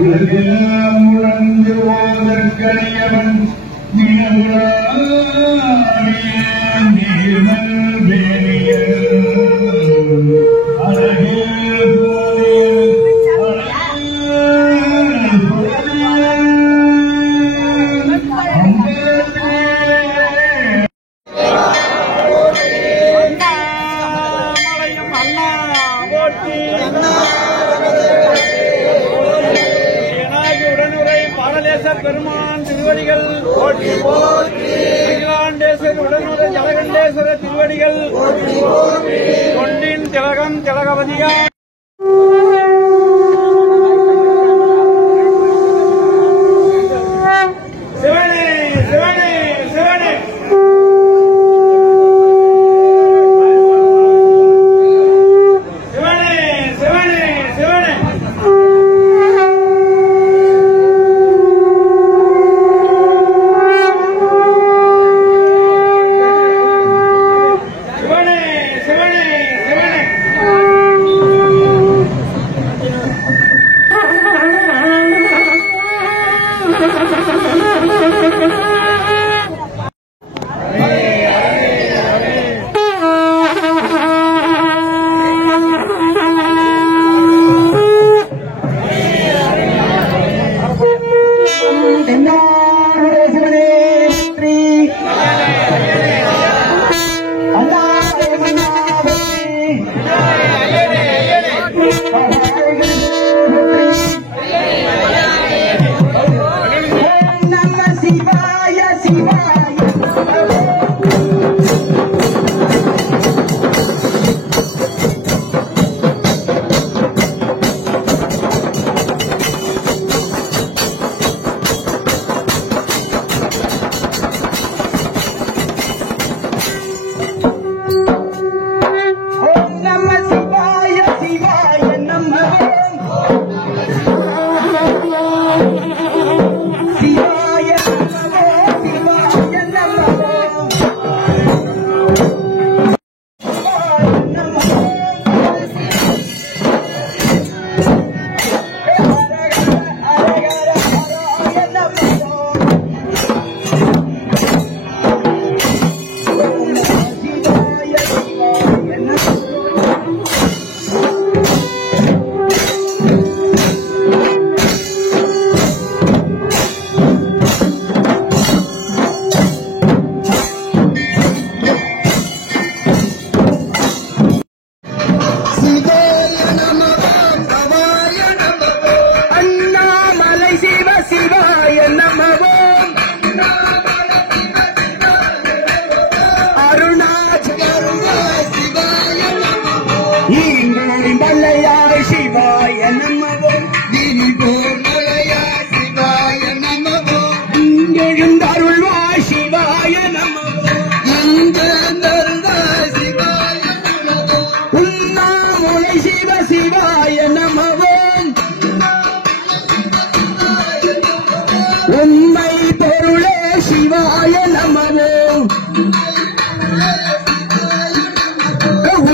உலகெல்லாம் உணர்ந்து ஓதற்கரியவன் நீர்மல் வேணியல் அழகில் பெருமான் திருவடிகள் போற்றி போற்றி, அகிலாண்டேஸ்வரர் உடனுரை ஜலகண்டேஸ்வர திருவடிகள் போற்றி போற்றி, கொண்டின் திலகம் திலகவதியா சிவனே சிவனே சிவனே சிவனே சிவனே சிவனே உண்மை பொருளே சிவாய நமவோ,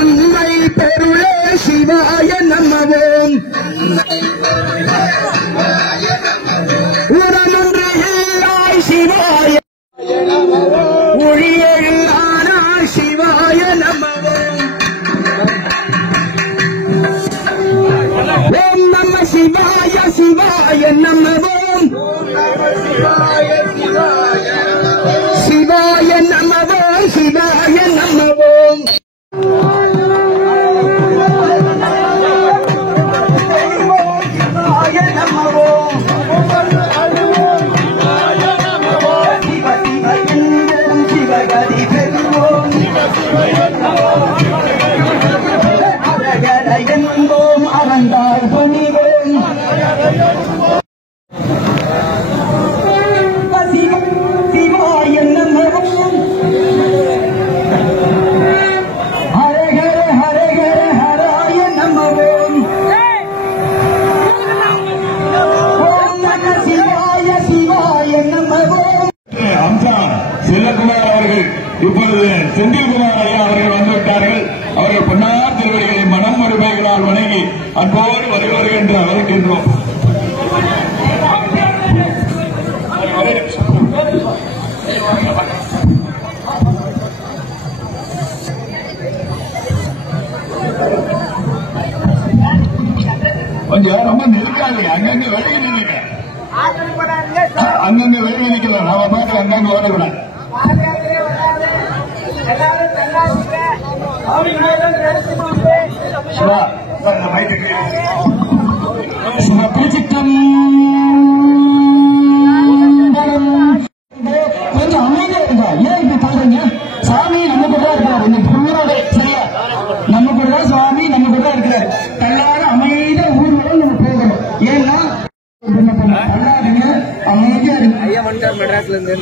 உண்மை பொருளே சிவாய நமவோ, உரமொன்று இல்லாய் சிவாய ஒளியெழுந்தானாய் சிவாய நமவோ. ஓம் நம சிவாய சிவாய நமவோ, சிவாய நமவோ சிவாய நமவோ. சிவாய நமவோ சிவ சிவ என்கிறோம் சிவகதி பெறுவோம், அரகர என்போம் அவந்தார் பணிவோம். சிவாய நமவோ ஹரஹர ஹரஹர ஹராய நமவோ. ஓம் நம சிவாய சிவாய நமவோ. அம்சா செல்லகுமார் அவர்கள் இப்பொழுது செந்தில்குமார் ஐயா அவர்கள் வந்துவிட்டார்கள். அவர்கள் பொன்னார் அன்போடு வருகின்ற வரவேற்கின்றோம். கொஞ்சம் ரொம்ப நெருக்காதீங்க, அங்கங்க வெளியே நின்னுங்க, அங்கங்க வெளியே நிக்கலாம். நம்ம பார்த்து அங்கங்க ஓடக்கூடாது. கொஞ்சம் அமைதியா இருந்தா ஏன் இப்படி பண்றீங்க? சாமி நம்ம கூட தான் இருக்கிறார். இந்த பொண்ணோட சரியா நம்ம கூட தான் சாமி நம்ம கூட தான் இருக்கிறார். எல்லாரும் அமைதியா ஊர்வலம் நம்ம போகணும். ஏன்னா பண்ணாதீங்க, அமைதியா இருக்கு. ஐயா வந்துட்டார் மெட்ராஸ்ல இருந்து.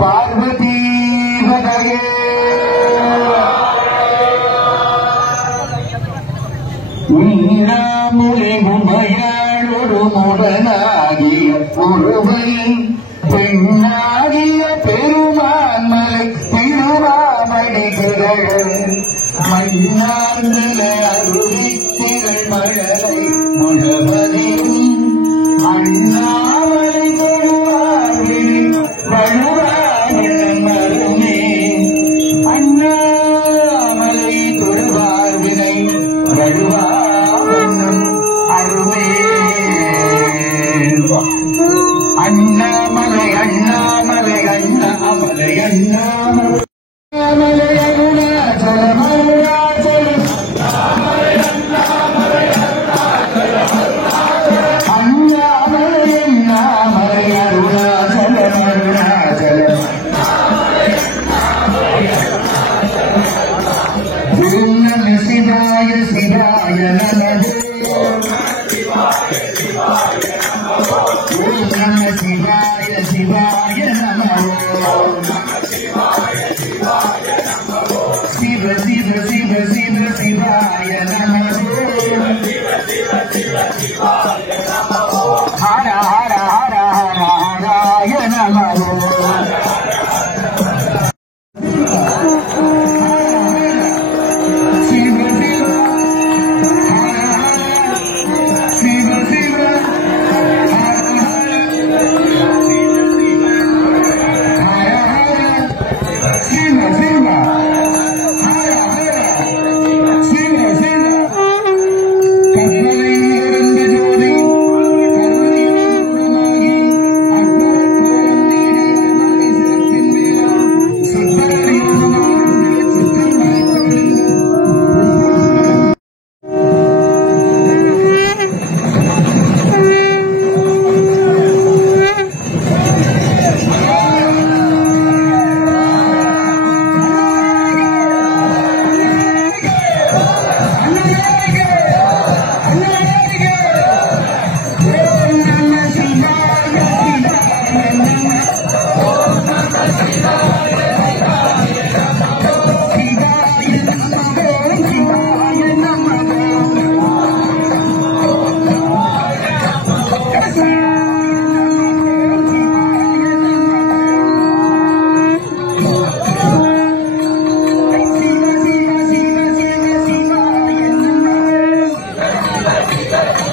பார்வதி உண்ணாமுலை உமையாளொரு முடனாகிய ஒருவன் பெண்ணாகிய பெருமான்மலை திருவாமணிகள் மண்ணார்ந்தல அருவித்திகள் மழலை முழவதையும் அண்ணாமலை தொழுவாரில் வழுவாவின் மருமே அண்ணாமலை தொழுவார்வினை வழுவாவனும் அருமே அண்ணாமலை அண்ணாமலை அண்ணாமலை அண்ணாமலை அண்ணாமலை அருணாச்சலம் அருணாச்சலம் அண்ணாமலை அண்ணாமலை அருணாச்சலம் அருணாச்சலம் ஓம் சிவாய சிவாய நமது ஓம் நம சிவாய சிவாய நமோ சிவ சிவ சிவ சிவ சிவாய நமோ ஹர ஹர ஹர ஹர ஹராய நமோ சிவ சிவ Thank